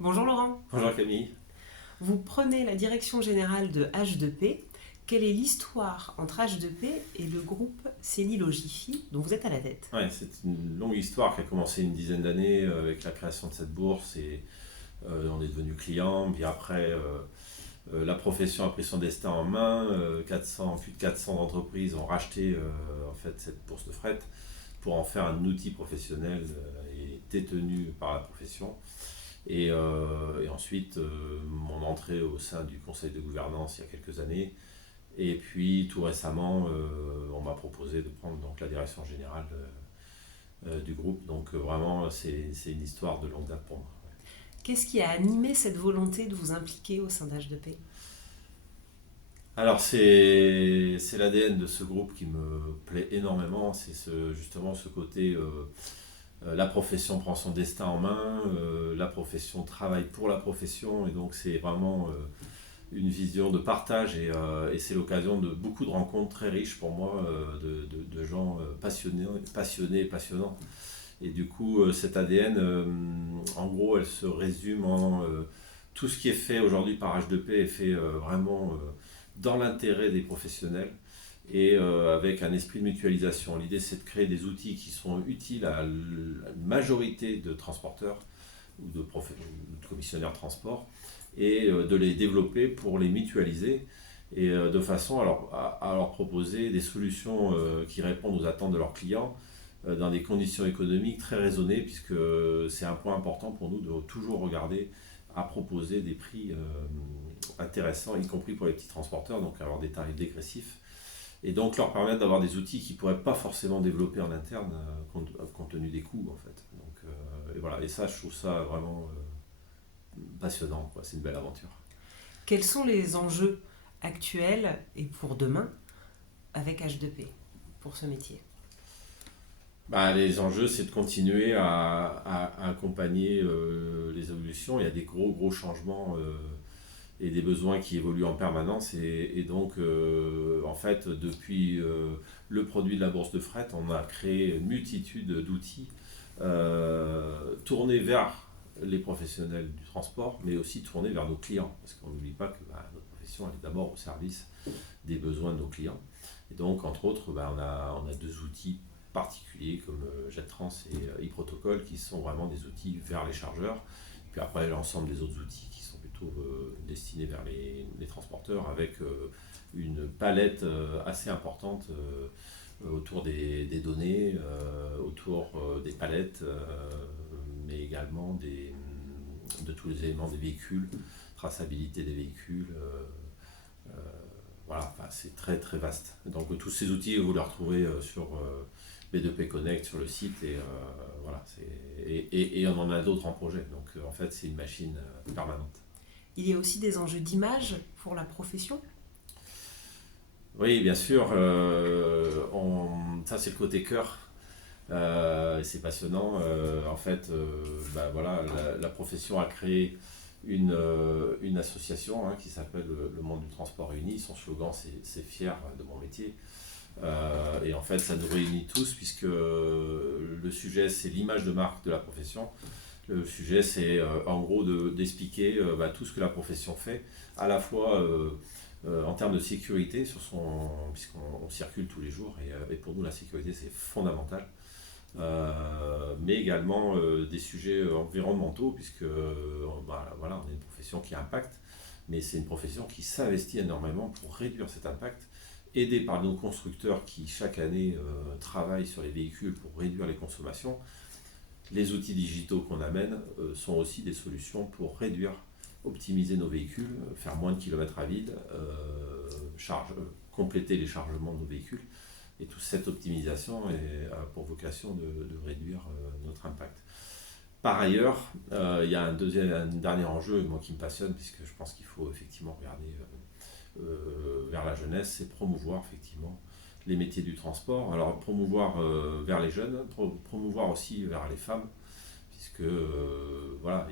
Bonjour Laurent, Bonjour Camille. vous prenez la direction générale de H2P. Quelle est l'histoire entre H2P et le groupe Célie Logifi dont vous êtes à la tête? Ouais, c'est une longue histoire qui a commencé une dizaine d'années avec la création de cette bourse et on est devenu client. Puis après, la profession a pris son destin en main. 400, plus de 400 entreprises ont racheté en fait cette bourse de fret pour en faire un outil professionnel et détenu par la profession. Et ensuite, mon entrée au sein du conseil de gouvernance il y a quelques années. Et puis tout récemment, on m'a proposé de prendre donc, la direction générale du groupe. Donc vraiment, c'est une histoire de longue date pour moi. Qu'est-ce qui a animé cette volonté de vous impliquer au sein d'H2P? Alors c'est l'ADN de ce groupe qui me plaît énormément. C'est justement ce côté, la profession prend son destin en main, la profession travaille pour la profession. Et donc c'est vraiment une vision de partage et c'est l'occasion de beaucoup de rencontres très riches pour moi, de gens passionnés et passionnants. Et du coup, cette ADN, en gros, elle se résume en tout ce qui est fait aujourd'hui par H2P est fait vraiment dans l'intérêt des professionnels et avec un esprit de mutualisation. L'idée, c'est de créer des outils qui sont utiles à la majorité de transporteurs ou de commissionnaires de transport et de les développer pour les mutualiser et de façon à leur proposer des solutions qui répondent aux attentes de leurs clients dans des conditions économiques très raisonnées, puisque c'est un point important pour nous de toujours regarder à proposer des prix intéressants, y compris pour les petits transporteurs, donc avoir des tarifs dégressifs, et donc leur permettre d'avoir des outils qu'ils ne pourraient pas forcément développer en interne compte tenu des coûts en fait. Donc, et voilà, et ça je trouve ça vraiment passionnant, quoi. C'est une belle aventure. Quels sont les enjeux actuels et pour demain avec H2P pour ce métier? Bah, les enjeux, c'est de continuer à accompagner les évolutions. Il y a des gros changements et des besoins qui évoluent en permanence. Et donc, en fait, depuis le produit de la bourse de fret, on a créé une multitude d'outils tournés vers les professionnels du transport, mais aussi tournés vers nos clients. Parce qu'on n'oublie pas que notre profession elle est d'abord au service des besoins de nos clients. Et donc, entre autres, on a deux outils particuliers comme JetTrans et eProtocol qui sont vraiment des outils vers les chargeurs. Puis après, l'ensemble des autres outils qui sont plutôt destinés vers les transporteurs avec une palette assez importante autour des données, autour des palettes, mais également de tous les éléments des véhicules, traçabilité des véhicules. Voilà, enfin, c'est très vaste. Donc tous ces outils, vous les retrouvez sur B2P Connect, sur le site, et voilà, et on en a d'autres en projet. Donc en fait, c'est une machine permanente. Il y a aussi des enjeux d'image pour la profession. Oui, bien sûr, ça c'est le côté cœur. C'est passionnant. En fait, voilà, la profession a créé une association qui s'appelle le Monde du Transport Réuni. Son slogan, c'est fier de mon métier. Et en fait, ça nous réunit tous puisque le sujet, c'est l'image de marque de la profession. Le sujet, c'est en gros d'expliquer tout ce que la profession fait, à la fois en termes de sécurité, puisqu'on circule tous les jours, et pour nous, la sécurité, c'est fondamental. Mais également des sujets environnementaux, puisque voilà, on est une profession qui impacte, mais c'est une profession qui s'investit énormément pour réduire cet impact, aidé par nos constructeurs qui chaque année travaillent sur les véhicules pour réduire les consommations. Les outils digitaux qu'on amène sont aussi des solutions pour réduire, optimiser nos véhicules, faire moins de kilomètres à vide, compléter les chargements de nos véhicules. Et toute cette optimisation a pour vocation de réduire notre impact. Par ailleurs, il y a un dernier enjeu, moi qui me passionne, puisque je pense qu'il faut effectivement regarder vers la jeunesse, c'est promouvoir effectivement les métiers du transport. Alors promouvoir vers les jeunes, promouvoir aussi vers les femmes, puisque voilà,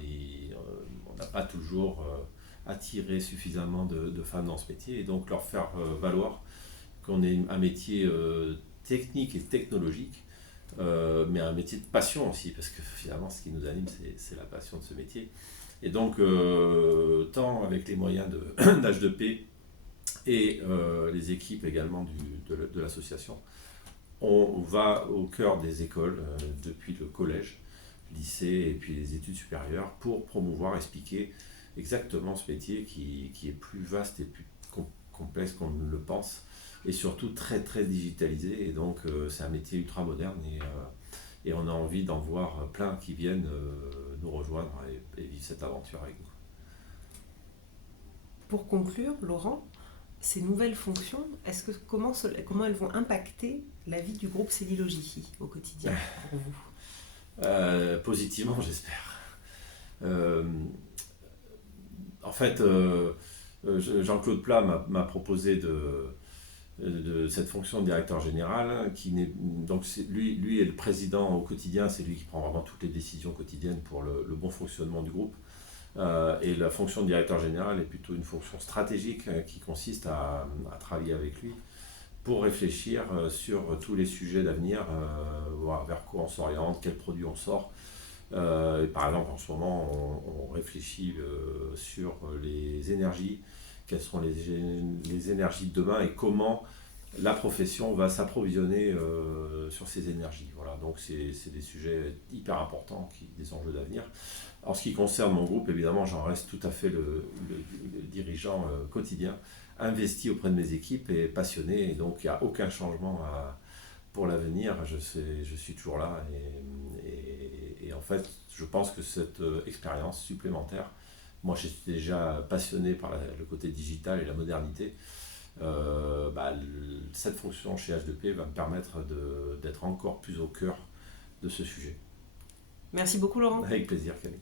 on n'a pas toujours attiré suffisamment de femmes dans ce métier, et donc leur faire valoir qu'on est un métier technique et technologique, mais un métier de passion aussi, parce que finalement ce qui nous anime c'est la passion de ce métier. Et donc, tant avec les moyens d'H2P et les équipes également de l'association, on va au cœur des écoles, depuis le collège, lycée et puis les études supérieures, pour promouvoir, expliquer exactement ce métier qui est plus vaste et plus complexe qu'on ne le pense, et surtout très très digitalisé. Et donc c'est un métier ultra moderne, et on a envie d'en voir plein qui viennent nous rejoindre et vivre cette aventure avec nous. Pour conclure, Laurent, ces nouvelles fonctions, comment elles vont impacter la vie du groupe Célilogie au quotidien pour vous? Positivement, j'espère. Euh, En fait, Jean-Claude Plat m'a proposé de cette fonction de directeur général, donc lui est le président au quotidien, c'est lui qui prend vraiment toutes les décisions quotidiennes pour le bon fonctionnement du groupe. Et la fonction de directeur général est plutôt une fonction stratégique qui consiste à travailler avec lui pour réfléchir sur tous les sujets d'avenir, voir vers quoi on s'oriente, quels produits on sort. Et par exemple, en ce moment, on réfléchit sur les énergies, quelles seront les énergies de demain et comment la profession va s'approvisionner sur ces énergies. Voilà, donc c'est des sujets hyper importants, des enjeux d'avenir. En ce qui concerne mon groupe, évidemment, j'en reste tout à fait le dirigeant quotidien, investi auprès de mes équipes et passionné, et donc il n'y a aucun changement pour l'avenir. Je suis toujours là, et en fait, je pense que cette expérience supplémentaire, moi j'étais déjà passionné par le côté digital et la modernité, cette fonction chez H2P va me permettre d'être encore plus au cœur de ce sujet. Merci beaucoup, Laurent. Avec plaisir, Camille.